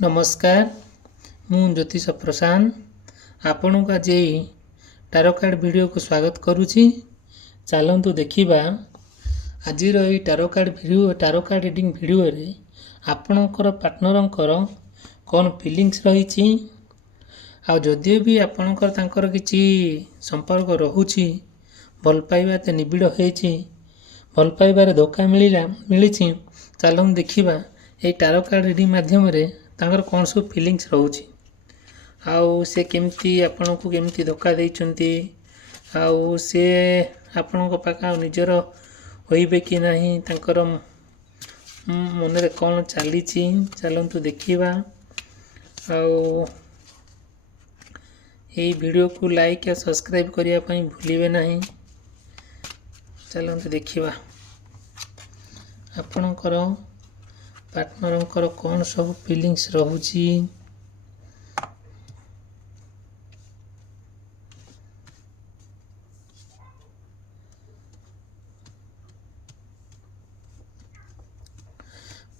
नमस्कार मु ज्योतिष प्रशांत आपण को आज टारो कार्ड वीडियो को स्वागत करुच्ची। चलतु देखा आज टारो कार्ड रीडिंग वीडियो रे आपणकर पार्टनर कौन फीलिंग्स रही आदि भी आपणकर तांकर किसी संपर्क रोची भल पाइबा तो निबिड़ होती भल पाइबार धोखा मिली चलतु देखा ये टारो कार्ड रीडिंग माध्यम तांकर कौन सब फीलिंग्स रोची आउ से केमती आपण को केमती धोखा देइचंती आउ से आपण को पाखा निजर होइबे कि नहीं तांकर मन रे कौन चली चलतु देखा आउ ये वीडियो को लाइक या सब्सक्राइब करने भूलिए नहीं। चलतु देखा आपणकर पार्टनर कौन सब फीलिंग्स रोची।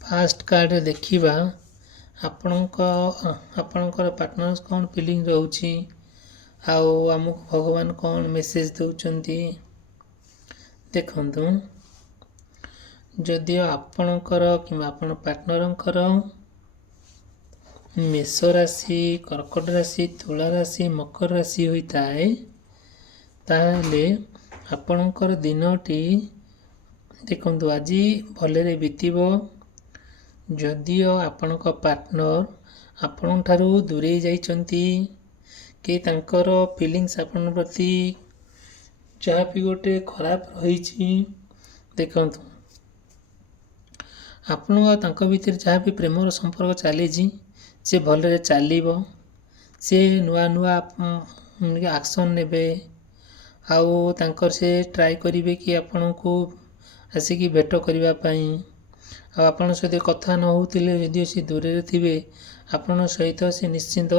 फास्ट कार्ड देखा आपणकर पार्टनर कौन फीलिंग रोची आमको भगवान कौन मेसेज दौरान देखु जदि आपणकर कि आपण पार्टनर मेष राशि कर्कट राशि तुला राशि मकर राशि होता है ताहले आपणकर दिनटी देखु आज भलरे बीतब जदिओ आपण पार्टनर आपण ठारू दूरे जाइचंती कि तांकर फीलिंग्स आपण प्रति जहाँ भी गोटे खराब रही देखु आपण भीतर जहाँ भी प्रेमर संपर्क चली से भलरे चलो से नुआ नुआ एक्शन नेबे आउ तांकर से ट्राई करिवे कि आपण को आसिकी भेट करने आपण सहित कथा न होतिले यदि से दूर थे आपण सहित से निश्चिंत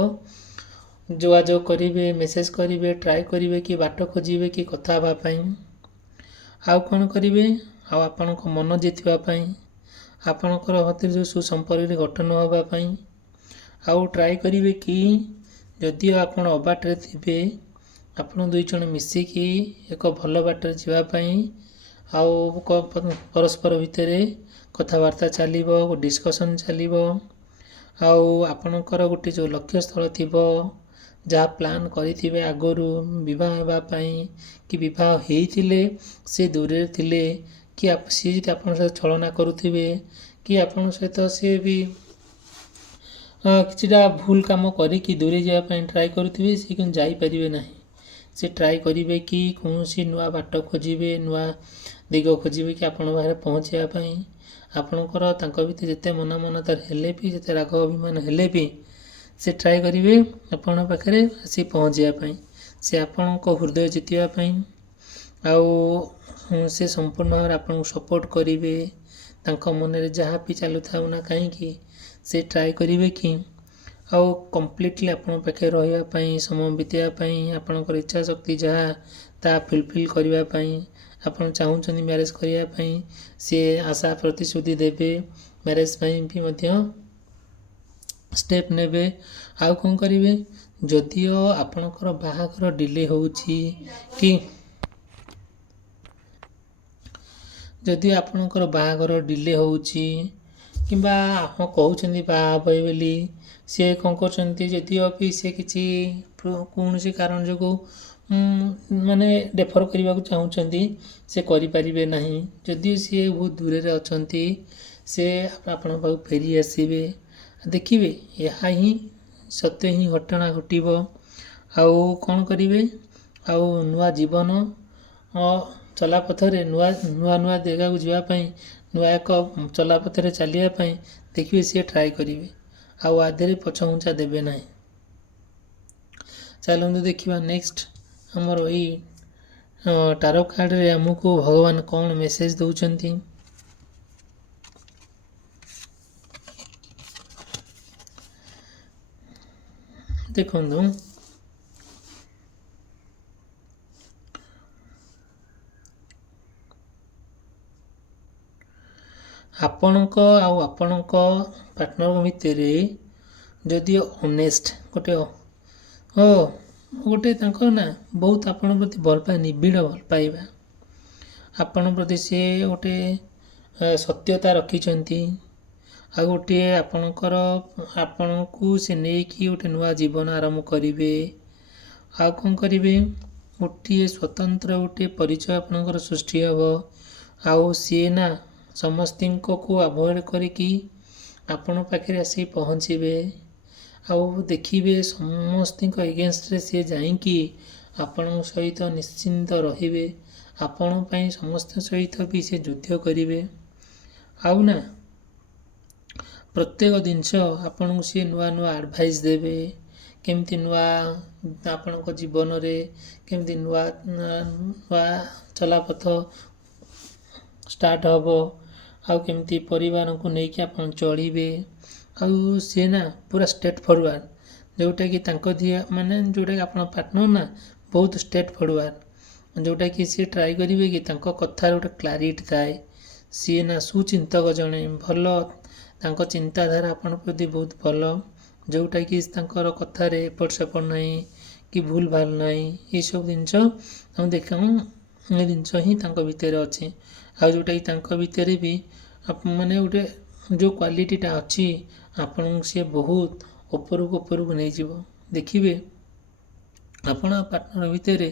जोगाजोग करेंगे मेसेज करेंगे ट्राई करेंगे कि बाट खोजे कि कथा हाँपाई आउ कौन करेंगे आपण को मन जीतवाई आपणकर हतिर जो सुसंपर्क गठन होगापाई आउ ट्राई करेंगे कि जदि आपण अबाटे थे आपण दुई जन मिसिकी एक भल बाटर जावाई आउ परस्पर भितर कथबार्ता चलो डिस्कसन चलो आउ आपणकर गोटे जो लक्ष्य स्थल थी जहाँ प्लान करेंगे आगरू विवाह होगापाई कि विवाह होते से दूर थिले कि सी जी आप छलना करुवे कि आपण सहित सी भी किछिटा भूल काम करी दूरे जावाई ट्राए करुवे सी कि जापारे ना से ट्राए करेंगे कि कौन सी नुआ बाट खोजे नुआ दिग खोजे कि आपण बाहर पहुँचापी आपणकर भीतर जिते मना मनतार हेले भी जिते राग अभिमान हेले भी से ट्राए करेंगे आपण पाखे आसी पहुँचापी से आपण हृदय जीतवाई आउ से संपूर्ण भाव आपको सपोर्ट करेंगे मन में जहाँ भी चलू था ना कहीं से ट्राए करेंगे कि आउ कम्प्लीटली आपण पाखे रही समय बीतवाई आपणकर इच्छा शक्ति जहाँ ता फुलफिल करने आपन चाहूँ मैरेज करने सी आशा प्रतिश्रुति देवे मैरेज भी मध्य स्टेप नेबे आउ कौन करेंगे जदिओ आपणकर बाहाघर डिले होउची कि जदि आपणकर बाहाघर डिले होउची किंबा आप कहते बाहे बोली सी कौन कर भी सी किसी कौन कारण जो माने डेफर करने को चाहूँगी से करें ना जदि सी बहुत दूर अच्छा से आपण पाक फेरी आसवे देखिए यह ही सत्य ही घटना घटब आउ कौन करेंगे आउ नुआ जीवन चलापथरे नुआ नुआ नुआ जगह को जावाई नुआ एक चलापथरे चलियापाई देखिए सी ट्राए करेंगे आउ आधे पछघुंचा देवे ना। चलते देखा नेक्स्ट हमर वही टारो कार्ड रे हमको भगवान कौन मेसेज दौरान देखु आपणक पार्टनर भितर ଯଦିଓ ଅନେଷ୍ଟ ଗୋଟେ ତାଙ୍କର ନା ବହୁତ ଆପଣଙ୍କ ପ୍ରତି ଭଲ ପାଇବା, ନିବିଡ଼ ଭଲ ପାଇବା, ଆପଣଙ୍କ ପ୍ରତି ସେ ଗୋଟେ ସତ୍ୟତା ରଖିଛନ୍ତି। ଆଉ ଗୋଟିଏ ଆପଣଙ୍କୁ ସେ ନେଇକି ଗୋଟେ ନୂଆ ଜୀବନ ଆରମ୍ଭ କରିବେ। ଆଉ କ'ଣ କରିବେ, ଗୋଟିଏ ସ୍ୱତନ୍ତ୍ର ଗୋଟିଏ ପରିଚୟ ଆପଣଙ୍କର ସୃଷ୍ଟି ହେବ। ଆଉ ସିଏ ନା ସମସ୍ତଙ୍କୁ ଆଭଏଡ଼ କରିକି ଆପଣଙ୍କ ପାଖରେ ଆସି ପହଞ୍ଚିବେ। ଆଉ ଦେଖିବେ ସମସ୍ତଙ୍କ ଏଗେନଷ୍ଟରେ ସିଏ ଯାଇକି ଆପଣଙ୍କ ସହିତ ନିଶ୍ଚିନ୍ତ ରହିବେ। ଆପଣଙ୍କ ପାଇଁ ସମସ୍ତଙ୍କ ସହିତ ବି ସେ ଯୁଦ୍ଧ କରିବେ। ଆଉ ନା ପ୍ରତ୍ୟେକ ଜିନିଷ ଆପଣଙ୍କୁ ସିଏ ନୂଆ ନୂଆ ଆଡ଼ଭାଇସ୍ ଦେବେ। କେମିତି ନୂଆ ଆପଣଙ୍କ ଜୀବନରେ କେମିତି ନୂଆ ଚଲାପଥ ଷ୍ଟାର୍ଟ ହେବ। ଆଉ କେମିତି ପରିବାରକୁ ନେଇକି ଆପଣ ଚଳିବେ। ଆଉ ସିଏ ନା ପୁରା ଷ୍ଟ୍ରେଟ୍ ଫରୱାର୍ଡ଼, ଯେଉଁଟାକି ତାଙ୍କ ଯେଉଁଟାକି ଆପଣ ପାର୍ଟନର୍ ନା ବହୁତ ଷ୍ଟ୍ରେଟ୍ ଫରୱାର୍ଡ଼, ଯେଉଁଟାକି ସିଏ ଟ୍ରାଏ କରିବେ କି ତାଙ୍କ କଥାରେ ଗୋଟେ କ୍ଲାରିଟି ଥାଏ। ସିଏ ନା ସୁଚିନ୍ତକ ଜଣେ, ଭଲ ତାଙ୍କ ଚିନ୍ତାଧାରା ଆପଣଙ୍କ ପ୍ରତି ବହୁତ ଭଲ, ଯେଉଁଟାକି ତାଙ୍କର କଥାରେ ଏପଟ ସେପଟ ନାହିଁ କି ଭୁଲ ଭାଲ ନାହିଁ। ଏସବୁ ଜିନିଷ ଆମେ ଏ ଜିନିଷ ହିଁ ତାଙ୍କ ଭିତରେ ଅଛି। ଆଉ ଯେଉଁଟାକି ତାଙ୍କ ଭିତରେ ବି ଗୋଟେ ଯେଉଁ କ୍ୱାଲିଟିଟା ଅଛି ଆପଣଙ୍କୁ ସିଏ ବହୁତ ଉପରକୁ ନେଇଯିବ। ଦେଖିବେ ଆପଣ ପାର୍ଟନର ଭିତରେ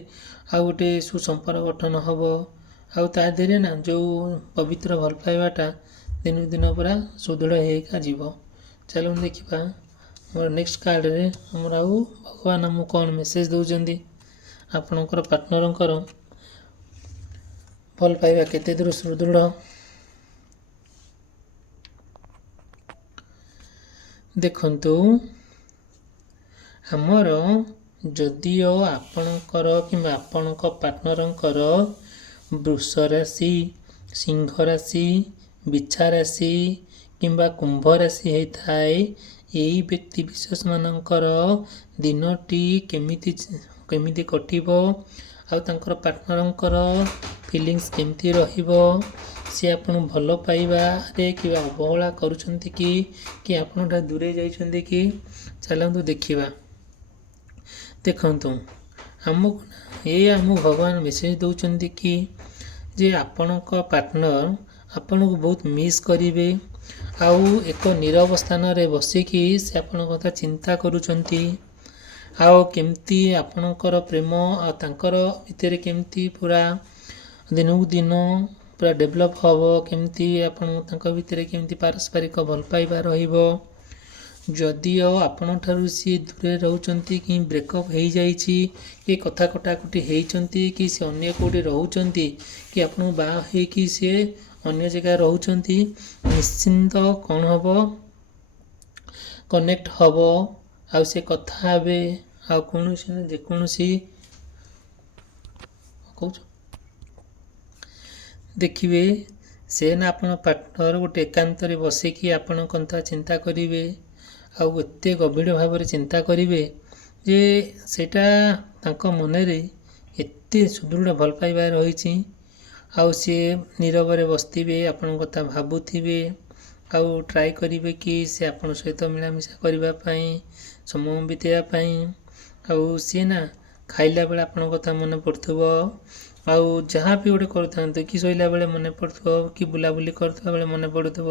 ଆଉ ଗୋଟେ ସୁସମ୍ପର୍କ ଗଠନ ହେବ। ଆଉ ତା ଦେହରେ ନା ଯେଉଁ ପବିତ୍ର ଭଲ ପାଇବାଟା ଦିନକୁ ଦିନ ପୁରା ସୁଦୃଢ଼ ହେଇକା ଯିବ। ଚାଲନ୍ତୁ ଦେଖିବା ଆମର ନେକ୍ସଟ କାର୍ଡ଼ରେ ଆମର ଆଉ ଭଗବାନ ଆମକୁ କ'ଣ ମେସେଜ ଦେଉଛନ୍ତି। ଆପଣଙ୍କର ପାର୍ଟନରଙ୍କର ଭଲ ପାଇବା କେତେ ଦୂର ସୁଦୃଢ଼। ଦେଖନ୍ତୁ, ଆମର ଯଦିଓ ଆପଣଙ୍କର କିମ୍ବା ଆପଣଙ୍କ ପାର୍ଟନରଙ୍କର ବୃଷ ରାଶି, ସିଂହ ରାଶି, ବିଛା ରାଶି କିମ୍ବା କୁମ୍ଭ ରାଶି ହେଇଥାଏ, ଏହି ବ୍ୟକ୍ତି ବିଶେଷମାନଙ୍କର ଦିନଟି କେମିତି କଟିବ, ଆଉ ତାଙ୍କର ପାର୍ଟନରଙ୍କର ଫିଲିଙ୍ଗସ୍ କେମିତି ରହିବ, ସେ ଆପଣଙ୍କୁ ଭଲ ପାଇବାରେ କିମ୍ବା ଅବହେଳା କରୁଛନ୍ତି କି ଆପଣଙ୍କଠାରୁ ଦୂରେଇ ଯାଇଛନ୍ତି କି, ଚାଲନ୍ତୁ ଦେଖିବା। ଦେଖନ୍ତୁ, ଆମକୁ ଭଗବାନ ମେସେଜ ଦେଉଛନ୍ତି କି ଯେ ଆପଣଙ୍କ ପାର୍ଟନର ଆପଣଙ୍କୁ ବହୁତ ମିସ୍ କରିବେ। ଆଉ ଏକ ନୀରବ ସ୍ଥାନରେ ବସିକି ସେ ଆପଣଙ୍କ କଥା ଚିନ୍ତା କରୁଛନ୍ତି। ଆଉ କେମିତି ଆପଣଙ୍କର ପ୍ରେମ ଆଉ ତାଙ୍କର ଭିତରେ କେମିତି ପୁରା ଦିନକୁ ଦିନ ପୁରା ଡେଭଲପ୍ ହେବ, କେମିତି ତାଙ୍କ ଭିତରେ କେମିତି ପାରସ୍ପରିକ ଭଲ ପାଇବା ରହିବ। ଯଦିଓ ଆପଣଙ୍କଠାରୁ ସିଏ ଦୂରରେ ରହୁଛନ୍ତି କି ବ୍ରେକଅପ୍ ହେଇଯାଇଛି କି କଥା କଟାକଟି ହେଇଛନ୍ତି କି ସେ ଅନ୍ୟ କେଉଁଠି ରହୁଛନ୍ତି କି ଆପଣଙ୍କୁ ବାହା ହେଇକି ସିଏ ଅନ୍ୟ ଜାଗାରେ ରହୁଛନ୍ତି, ନିଶ୍ଚିନ୍ତ କ'ଣ ହେବ, କନେକ୍ଟ ହେବ। ଆଉ ସେ କଥା ହେବେ। ଆଉ ଯେକୌଣସି ଦେଖିବେ ସେ ନା ଆପଣ ପାର୍ଟନର ଗୋଟେ ଏକାନ୍ତରେ ବସିକି ଆପଣଙ୍କ କଥା ଚିନ୍ତା କରିବେ। ଆଉ ଏତେ ଗଭୀର ଭାବରେ ଚିନ୍ତା କରିବେ ଯେ ସେଇଟା ତାଙ୍କ ମନରେ ଏତେ ସୁଦୃଢ଼ ଭଲ ପାଇବା ରହିଛି। ଆଉ ସିଏ ନୀରବରେ ବସିଥିବେ, ଆପଣଙ୍କ କଥା ଭାବୁଥିବେ। ଆଉ ଟ୍ରାଏ କରିବେ କି ସେ ଆପଣଙ୍କ ସହିତ ମିଳାମିଶା କରିବା ପାଇଁ, ସମୟ ବିତେଇବା ପାଇଁ। ଆଉ ସିଏ ନା ଖାଇଲା ବେଳେ ଆପଣଙ୍କ କଥା ମନେ ପଡ଼ୁଥିବ। ଆଉ ଯାହା ବି ଗୋଟେ କରୁଥାନ୍ତୁ, କି ଶୋଇଲା ବେଳେ ମନେ ପଡ଼ୁଥିବ, କି ବୁଲାବୁଲି କରୁଥିବା ବେଳେ ମନେ ପଡ଼ୁଥିବ।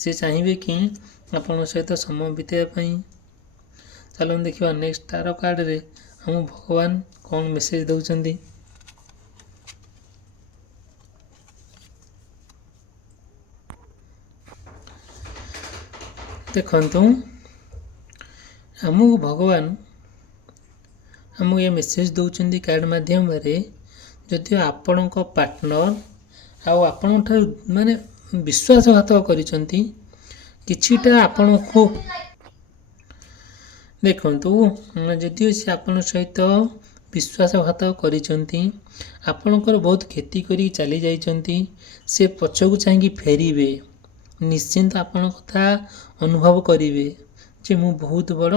ସେ ଚାହିଁବେ କି ଆପଣଙ୍କ ସହିତ ସମୟ ବିତେଇବା ପାଇଁ। ଚାଲନ୍ତୁ ଦେଖିବା ନେକ୍ସଟ ତାର କାର୍ଡ଼ରେ ଆମକୁ ଭଗବାନ କ'ଣ ମେସେଜ ଦେଉଛନ୍ତି। ଦେଖନ୍ତୁ, ଆମକୁ ଭଗବାନ ଏ ମେସେଜ ଦେଉଛନ୍ତି କାର୍ଡ଼ ମାଧ୍ୟମରେ। ଯଦିଓ ଆପଣଙ୍କ ପାର୍ଟନର ଆଉ ଆପଣଙ୍କଠାରୁ ବିଶ୍ୱାସଘାତ କରିଛନ୍ତି, କିଛିଟା ଆପଣଙ୍କୁ ଦେଖନ୍ତୁ, ଯଦିଓ ସେ ଆପଣଙ୍କ ସହିତ ବିଶ୍ୱାସଘାତ କରିଛନ୍ତି, ଆପଣଙ୍କର ବହୁତ କ୍ଷତି କରି ଚାଲି ଯାଇଛନ୍ତି, ସେ ପଛକୁ ଚାହିଁକି ଫେରିବେ। ନିଶ୍ଚିନ୍ତ ଆପଣଙ୍କ କଥା ଅନୁଭବ କରିବେ ଯେ ମୁଁ ବହୁତ ବଡ଼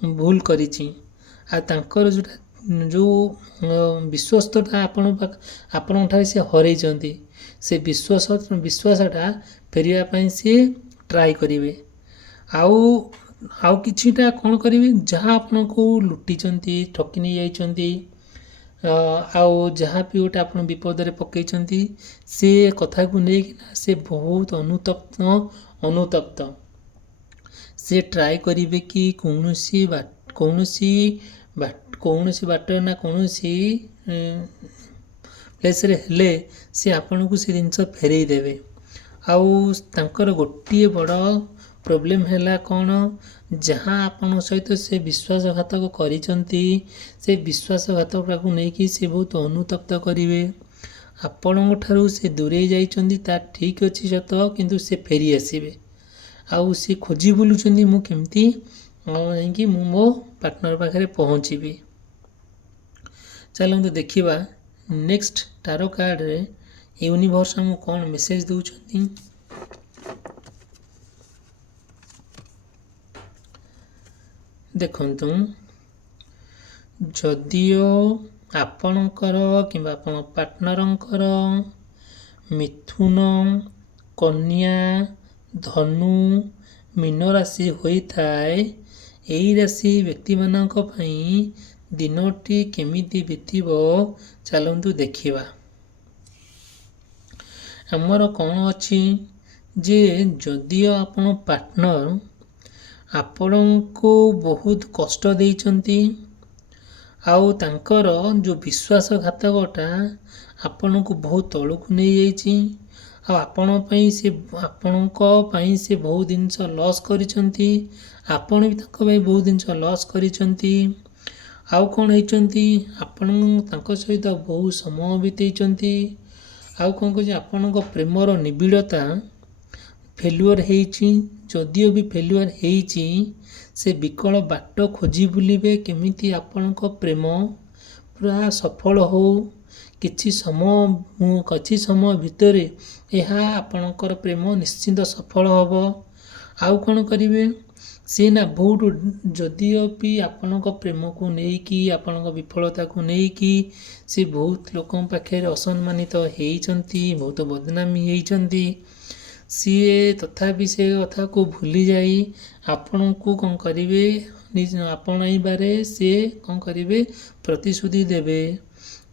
ଭୁଲ କରିଛି। ଆଉ ତାଙ୍କର ଯେଉଁ ବିଶ୍ୱସ୍ତତା ଆପଣଙ୍କଠାରେ ସେ ହରେଇଛନ୍ତି, ସେ ବିଶ୍ୱାସଟା ଫେରିବା ପାଇଁ ସିଏ ଟ୍ରାଏ କରିବେ। ଆଉ ଆଉ କିଛିଟା କ'ଣ କରିବେ, ଯାହା ଆପଣଙ୍କୁ ଲୁଟିଛନ୍ତି, ଠକି ନେଇ ଯାଇଛନ୍ତି, ଆଉ ଯାହା ବି ଗୋଟେ ଆପଣ ବିପଦରେ ପକାଇଛନ୍ତି, ସେ କଥାକୁ ନେଇକିନା ସେ ବହୁତ ଅନୁତପ୍ତ। ସେ ଟ୍ରାଏ କରିବେ କି କୌଣସି ବାଟରେ ନା କୌଣସି ପ୍ଲେସ୍ରେ ହେଲେ ସେ ଆପଣଙ୍କୁ ସେ ଜିନିଷ ଫେରେଇ ଦେବେ। ଆଉ ତାଙ୍କର ଗୋଟିଏ ବଡ଼ ପ୍ରୋବ୍ଲେମ୍ ହେଲା କ'ଣ, ଯାହା ଆପଣଙ୍କ ସହିତ ସେ ବିଶ୍ୱାସଘାତକ କରିଛନ୍ତି, ସେ ବିଶ୍ୱାସଘାତକଟାକୁ ନେଇକି ସେ ବହୁତ ଅନୁତପ୍ତ କରିବେ। ଆପଣଙ୍କ ଠାରୁ ସେ ଦୂରେଇ ଯାଇଛନ୍ତି, ତା ଠିକ୍ ଅଛି ସତ, କିନ୍ତୁ ସେ ଫେରି ଆସିବେ। ଆଉ ସେ ଖୋଜି ବୁଲୁଛନ୍ତି ମୁଁ କେମିତି ଯାଇକି ମୁଁ ମୋ ପାର୍ଟନର୍ ପାଖରେ ପହଞ୍ଚିବି। ଚାଲନ୍ତୁ ଦେଖିବା ନେକ୍ସଟ ଟାରୋ କାର୍ଡ଼ରେ ୟୁନିଭର୍ସ ଆମକୁ କ'ଣ ମେସେଜ ଦେଉଛନ୍ତି। ଦେଖନ୍ତୁ, ଯଦିଓ ଆପଣଙ୍କର କିମ୍ବା ଆପଣ ପାର୍ଟନରଙ୍କର ମିଥୁନ, କନ୍ୟା, ଧନୁ, ମୀନ ରାଶି ହୋଇଥାଏ, ଏହି ରାଶି ବ୍ୟକ୍ତିମାନଙ୍କ ପାଇଁ ଦିନଟି କେମିତି ବିତିବ ଚାଲନ୍ତୁ ଦେଖିବା। ଆମର କ'ଣ ଅଛି ଯେ ଯଦିଓ ଆପଣ ପାର୍ଟନର ଆପଣଙ୍କୁ ବହୁତ କଷ୍ଟ ଦେଇଛନ୍ତି, ଆଉ ତାଙ୍କର ଯେଉଁ ବିଶ୍ୱାସଘାତକଟା ଆପଣଙ୍କୁ ବହୁତ ତଳକୁ ନେଇଯାଇଛି, ଆଉ ଆପଣଙ୍କ ପାଇଁ ସେ ବହୁତ ଜିନିଷ ଲସ୍ କରିଛନ୍ତି, ଆପଣ ବି ତାଙ୍କ ପାଇଁ ବହୁତ ଜିନିଷ ଲସ୍ କରିଛନ୍ତି। ଆଉ କ'ଣ ହେଇଛନ୍ତି, ଆପଣ ତାଙ୍କ ସହିତ ବହୁତ ସମୟ ବିତେଇଛନ୍ତି। ଆଉ କ'ଣ କହୁଛି, ଆପଣଙ୍କ ପ୍ରେମର ନିବିଡ଼ତା ଫେଲୁଅର୍ ହେଇଛି। ଯଦିଓ ବି ଫେଲୁଅର୍ ହେଇଛି, ସେ ବିକଳ ବାଟ ଖୋଜି ବୁଲିବେ କେମିତି ଆପଣଙ୍କ ପ୍ରେମ ପୁରା ସଫଳ ହଉ। କିଛି ସମୟ ଭିତରେ ଏହା ଆପଣଙ୍କର ପ୍ରେମ ନିଶ୍ଚିନ୍ତ ସଫଳ ହେବ। ଆଉ କ'ଣ କରିବେ, ସେ ନା ବହୁତ, ଯଦିଓ ବି ଆପଣଙ୍କ ପ୍ରେମକୁ ନେଇକି, ଆପଣଙ୍କ ବିଫଳତାକୁ ନେଇକି ସେ ବହୁତ ଲୋକଙ୍କ ପାଖରେ ଅସମ୍ମାନିତ ହେଇଛନ୍ତି, ବହୁତ ବଦନାମୀ ହେଇଛନ୍ତି। ସିଏ ତଥାପି ସେ କଥାକୁ ଭୁଲି ଯାଇ ଆପଣଙ୍କୁ କ'ଣ କରିବେ, ଆପଣେଇବାରେ ସିଏ କ'ଣ କରିବେ, ପ୍ରତିଶ୍ରୁତି ଦେବେ।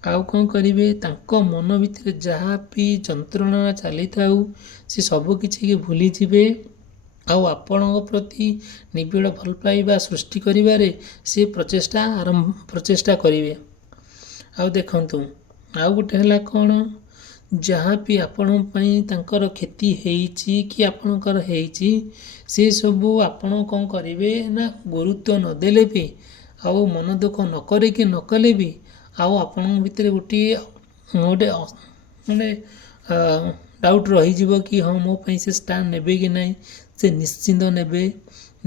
ଆଉ କ'ଣ କରିବେ, ତାଙ୍କ ମନ ଭିତରେ ଯାହା ବି ଯନ୍ତ୍ରଣା ଚାଲିଥାଉ ସେ ସବୁ କିଛିକି ଭୁଲିଯିବେ। ଆଉ ଆପଣଙ୍କ ପ୍ରତି ନିବିଡ଼ ଭଲ ପାଇବା ସୃଷ୍ଟି କରିବାରେ ସେ ପ୍ରଚେଷ୍ଟା କରିବେ। ଆଉ ଦେଖନ୍ତୁ, ଆଉ ଗୋଟେ ହେଲା କ'ଣ, ଯାହା ବି ଆପଣଙ୍କ ପାଇଁ ତାଙ୍କର କ୍ଷତି ହେଇଛି କି ଆପଣଙ୍କର ହେଇଛି, ସେ ସବୁ ଆପଣ କ'ଣ କରିବେ ନା ଗୁରୁତ୍ୱ ନଦେଲେ ବି, ଆଉ ମନ ଦୁଃଖ ନକଲେ ବି, ଆଉ ଆପଣଙ୍କ ଭିତରେ ଗୋଟେ ମାନେ ଡାଉଟ୍ ରହିଯିବ କି ହଁ ମୋ ପାଇଁ ସେ ଷ୍ଟାଣ୍ଡ ନେବେ କି ନାହିଁ। ସେ ନିଶ୍ଚିନ୍ତ ନେବେ।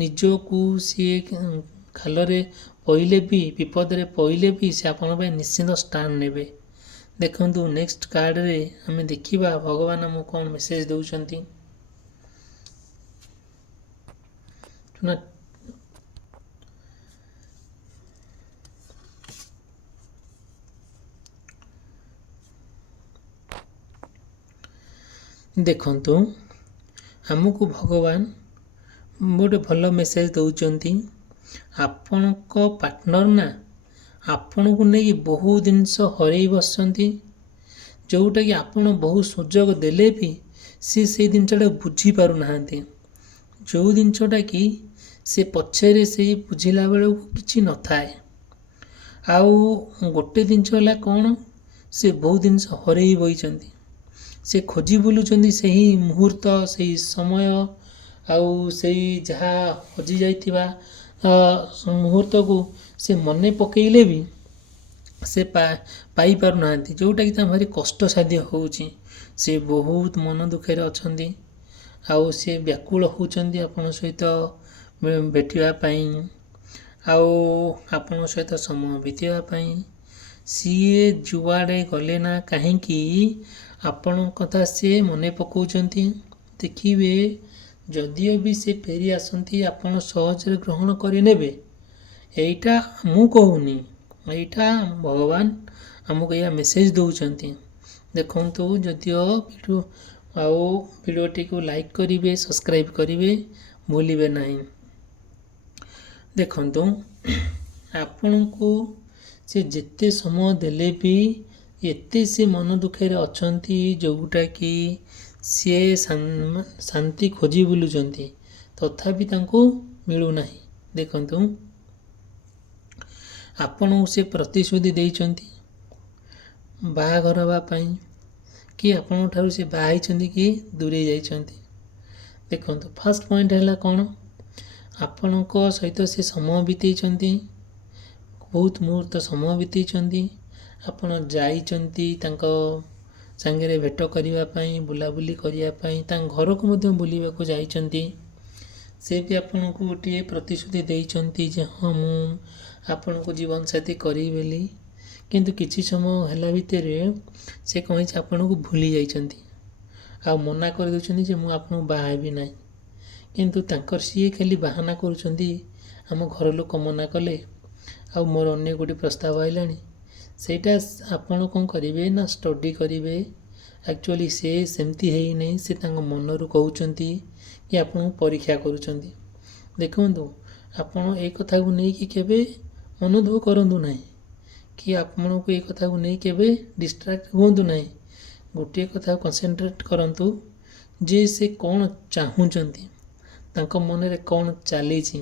ନିଜକୁ ସିଏ ଖାଲରେ ପଇଲେ ବି, ବିପଦରେ ପଇଲେ ବି ସେ ଆପଣଙ୍କ ପାଇଁ ନିଶ୍ଚିନ୍ତ ଷ୍ଟାଣ୍ଡ ନେବେ। ଦେଖନ୍ତୁ ନେକ୍ସଟ କାର୍ଡ଼ରେ ଆମେ ଦେଖିବା ଭଗବାନ ଆମକୁ କ'ଣ ମେସେଜ ଦେଉଛନ୍ତି। ଦେଖନ୍ତୁ, ଆମକୁ ଭଗବାନ ଗୋଟେ ଭଲ ମେସେଜ ଦେଉଛନ୍ତି। ଆପଣଙ୍କ ପାର୍ଟନର ନା ଆପଣଙ୍କୁ ନେଇକି ବହୁତ ଜିନିଷ ହରେଇ ବସିଛନ୍ତି, ଯେଉଁଟାକି ଆପଣ ବହୁତ ସୁଯୋଗ ଦେଲେ ବି ସେ ସେଇ ଜିନିଷଟା ବୁଝିପାରୁନାହାନ୍ତି। ଯେଉଁ ଜିନିଷଟା କି ସେ ପଛରେ ସେଇ ବୁଝିଲା ବେଳକୁ କିଛି ନଥାଏ। ଆଉ ଗୋଟେ ଜିନିଷ ହେଲା କ'ଣ, ସେ ବହୁତ ଜିନିଷ ହରେଇ ବସିଛନ୍ତି। ସେ ଖୋଜି ବୁଲୁଛନ୍ତି ସେହି ମୁହୂର୍ତ୍ତ, ସେହି ସମୟ, ଆଉ ସେଇ ଯାହା ହଜି ଯାଇଥିବା ମୁହୂର୍ତ୍ତକୁ ସେ ମନେ ପକେଇଲେ ବି ସେ ପାଇପାରୁନାହାନ୍ତି, ଯେଉଁଟାକି ତାଙ୍କ ଭାରି କଷ୍ଟସାଧ୍ୟ ହେଉଛି। ସେ ବହୁତ ମନ ଦୁଃଖରେ ଅଛନ୍ତି, ଆଉ ସେ ବ୍ୟାକୁଳ ହେଉଛନ୍ତି ଆପଣଙ୍କ ସହିତ ଭେଟିବା ପାଇଁ, ଆଉ ଆପଣଙ୍କ ସହିତ ସମୟ ବିତେଇବା ପାଇଁ। ସିଏ ଯୁଆଡ଼େ ଗଲେ ନା କାହିଁକି ଆପଣଙ୍କ କଥା ସିଏ ମନେ ପକାଉଛନ୍ତି। ଦେଖିବେ, ଯଦିଓ ବି ସେ ଫେରି ଆସନ୍ତି ଆପଣ ସହଜରେ ଗ୍ରହଣ କରିନେବେ। ଏଇଟା ମୁଁ କହୁନି, ଏଇଟା ଭଗବାନ ଆମକୁ ଏଇଆ ମେସେଜ ଦେଉଛନ୍ତି। ଦେଖନ୍ତୁ, ଯଦିଓ ଭିଡ଼ିଓଟିକୁ ଲାଇକ୍ କରିବେ, ସବସ୍କ୍ରାଇବ୍ କରିବେ ଭୁଲିବେ ନାହିଁ। ଦେଖନ୍ତୁ, ଆପଣଙ୍କୁ ସେ ଯେତେ ସମୟ ଦେଲେ ବି ଏତେ ସେ ମନ ଦୁଃଖରେ ଅଛନ୍ତି, ଯେଉଁଟାକି ସିଏ ଶାନ୍ତି ଖୋଜି ବୁଲୁଛନ୍ତି, ତଥାପି ତାଙ୍କୁ ମିଳୁନାହିଁ। ଦେଖନ୍ତୁ, ଆପଣଙ୍କୁ ସେ ପ୍ରତିଶ୍ରୁତି ଦେଇଛନ୍ତି ବାହାଘର ହେବା ପାଇଁ, କି ଆପଣଙ୍କ ଠାରୁ ସେ ବାହା ହେଇଛନ୍ତି କି ଦୂରେଇ ଯାଇଛନ୍ତି। ଦେଖନ୍ତୁ, ଫାର୍ଷ୍ଟ ପଏଣ୍ଟ ହେଲା କ'ଣ? ଆପଣଙ୍କ ସହିତ ସେ ସମୟ ବିତେଇଛନ୍ତି, ବହୁତ ମୁହୂର୍ତ୍ତ ସମୟ ବିତେଇଛନ୍ତି। ଆପଣ ଯାଇଛନ୍ତି ତାଙ୍କ ସାଙ୍ଗରେ ଭେଟ କରିବା ପାଇଁ, ବୁଲାବୁଲି କରିବା ପାଇଁ, ତାଙ୍କ ଘରକୁ ମଧ୍ୟ ବୁଲିବାକୁ ଯାଇଛନ୍ତି। ସେ ବି ଆପଣଙ୍କୁ ଗୋଟିଏ ପ୍ରତିଶ୍ରୁତି ଦେଇଛନ୍ତି ଯେ ହଁ, ମୁଁ ଆପଣଙ୍କୁ ଜୀବନସାଥୀ କରିବି ବୋଲି। କିନ୍ତୁ କିଛି ସମୟ ହେଲା ଭିତରେ ସେ କ'ଣ ହେଇଛି, ଆପଣଙ୍କୁ ଭୁଲି ଯାଇଛନ୍ତି ଆଉ ମନା କରିଦେଉଛନ୍ତି ଯେ ମୁଁ ଆପଣଙ୍କୁ ବାହା ହେବି ନାହିଁ। କିନ୍ତୁ ତାଙ୍କର ସିଏ ଖାଲି ବାହାନା କରୁଛନ୍ତି, ଆମ ଘର ଲୋକ ମନା କଲେ, ଆଉ ମୋର ଅନ୍ୟ ଗୋଟେ ପ୍ରସ୍ତାବ ଆସିଲାଣି। ସେଇଟା ଆପଣ କ'ଣ କରିବେ ନା ଷ୍ଟଡି କରିବେ। ଆକ୍ଚୁଆଲି ସେ ସେମିତି ହେଇନାହିଁ, ସେ ତାଙ୍କ ମନରୁ କହୁଛନ୍ତି କି ଆପଣଙ୍କୁ ପରୀକ୍ଷା କରୁଛନ୍ତି। ଦେଖନ୍ତୁ, ଆପଣ ଏ କଥାକୁ ନେଇକି କେବେ ମନ ଦୁଃଖ କରନ୍ତୁ ନାହିଁ, କି ଆପଣଙ୍କୁ ଏ କଥାକୁ ନେଇ କେବେ ଡିଷ୍ଟ୍ରାକ୍ଟ ହୁଅନ୍ତୁ ନାହିଁ। ଗୋଟିଏ କଥାକୁ କନସେନ୍ଟ୍ରେଟ୍ କରନ୍ତୁ ଯେ ସେ କ'ଣ ଚାହୁଁଛନ୍ତି, ତାଙ୍କ ମନରେ କ'ଣ ଚାଲିଛି,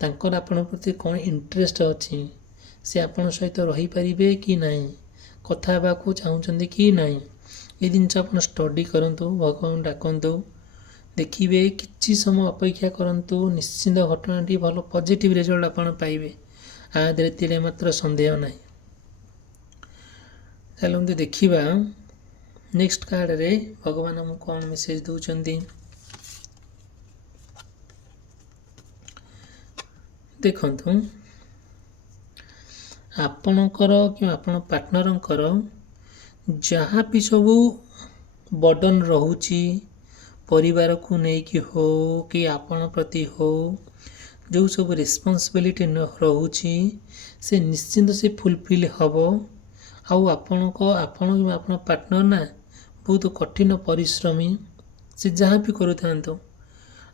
ତାଙ୍କର ଆପଣଙ୍କ ପ୍ରତି କ'ଣ ଇଣ୍ଟରେଷ୍ଟ ଅଛି, ସେ ଆପଣଙ୍କ ସହିତ ରହିପାରିବେ କି ନାହିଁ, କଥା ହେବାକୁ ଚାହୁଁଛନ୍ତି କି ନାହିଁ, ଏ ଜିନିଷ ଆପଣ ଷ୍ଟଡି କରନ୍ତୁ, ଭଗବାନ ଡାକନ୍ତୁ, ଦେଖିବେ କିଛି ସମୟ ଅପେକ୍ଷା କରନ୍ତୁ, ନିଶ୍ଚିନ୍ତ ଘଟଣାଟି ଭଲ ପଜିଟିଭ୍ ରେଜଲ୍ଟ ଆପଣ ପାଇବେ। ଆ ଦେହରେ ତିଳେ ମାତ୍ର ସନ୍ଦେହ ନାହିଁ। ଚାଲନ୍ତୁ ଦେଖିବା ନେକ୍ସଟ କାର୍ଡ଼ରେ ଭଗବାନ ଆମକୁ କ'ଣ ମେସେଜ ଦେଉଛନ୍ତି। ଦେଖନ୍ତୁ, ଆପଣଙ୍କର କିମ୍ବା ଆପଣ ପାର୍ଟନରଙ୍କର ଯାହା ବି ସବୁ ବର୍ଡ଼ନ୍ ରହୁଛି, ପରିବାରକୁ ନେଇକି ହଉ କି ଆପଣ ପ୍ରତି ହଉ, ଯେଉଁ ସବୁ ରେସ୍ପନ୍ସିବିଲିଟି ରହୁଛି, ସେ ନିଶ୍ଚିନ୍ତ ସେ ଫୁଲଫିଲ୍ ହେବ। ଆଉ ଆପଣ କିମ୍ବା ଆପଣ ପାର୍ଟନର ନା ବହୁତ କଠିନ ପରିଶ୍ରମୀ, ସେ ଯାହା ବି କରୁଥାନ୍ତୁ,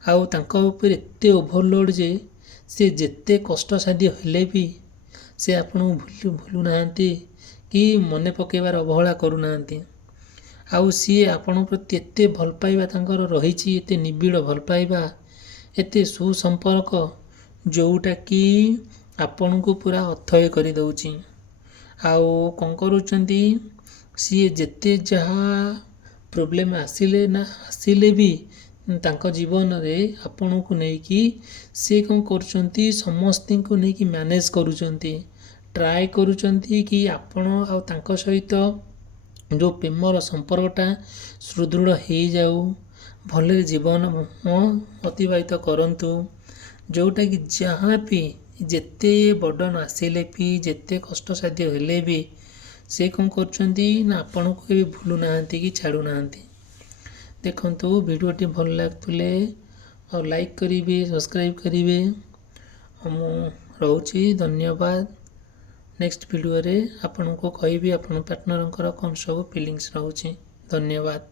ଆଉ ତାଙ୍କ ଉପରେ ଏତେ ଓଭରଲୋଡ଼ ଯେ ସେ ଯେତେ କଷ୍ଟସାଧ୍ୟ ହେଲେ ବି ସେ ଆପଣଙ୍କୁ ଭୁଲୁନାହାନ୍ତି କି ମନେ ପକାଇବାର ଅବହେଳା କରୁନାହାନ୍ତି। ଆଉ ସିଏ ଆପଣଙ୍କ ପ୍ରତି ଏତେ ଭଲ ପାଇବା ତାଙ୍କର ରହିଛି, ଏତେ ନିବିଡ଼ ଭଲ ପାଇବା, ଏତେ ସୁସମ୍ପର୍କ, ଯେଉଁଟାକି ଆପଣଙ୍କୁ ପୁରା ଅଥୟ କରିଦେଉଛି। ଆଉ କ'ଣ କରୁଛନ୍ତି, ସିଏ ଯେତେ ଯାହା ପ୍ରୋବ୍ଲେମ୍ ଆସିଲେ ବି ତାଙ୍କ ଜୀବନରେ ଆପଣଙ୍କୁ ନେଇକି ସିଏ କ'ଣ କରୁଛନ୍ତି, ସମସ୍ତଙ୍କୁ ନେଇକି ମ୍ୟାନେଜ୍ କରୁଛନ୍ତି, ଟ୍ରାଏ କରୁଛନ୍ତି କି ଆପଣ ଆଉ ତାଙ୍କ ସହିତ ଯେଉଁ ପ୍ରେମର ସମ୍ପର୍କଟା ସୁଦୃଢ଼ ହେଇଯାଉ, ଭଲରେ ଜୀବନ ଅତିବାହିତ କରନ୍ତୁ। ଯେଉଁଟାକି ଯାହା ବି ଯେତେ ବର୍ଡ଼ନ୍ ଆସିଲେ ବି, ଯେତେ କଷ୍ଟସାଧ୍ୟ ହେଲେ ବି ସେ କ'ଣ କରୁଛନ୍ତି ନା ଆପଣଙ୍କୁ କେବେ ଭୁଲୁନାହାନ୍ତି କି ଛାଡ଼ୁନାହାନ୍ତି। ଦେଖନ୍ତୁ, ଭିଡ଼ିଓଟି ଭଲ ଲାଗୁଥିଲେ ଆଉ ଲାଇକ୍ କରିବେ, ସବସ୍କ୍ରାଇବ୍ କରିବେ। ମୁଁ ରହୁଛି, ଧନ୍ୟବାଦ। ନେକ୍ସଟ ଭିଡ଼ିଓରେ ଆପଣଙ୍କୁ କହିବି ଆପଣ ପାର୍ଟନରଙ୍କର କ'ଣ ସବୁ ଫିଲିଙ୍ଗସ୍ ରହୁଛି। ଧନ୍ୟବାଦ।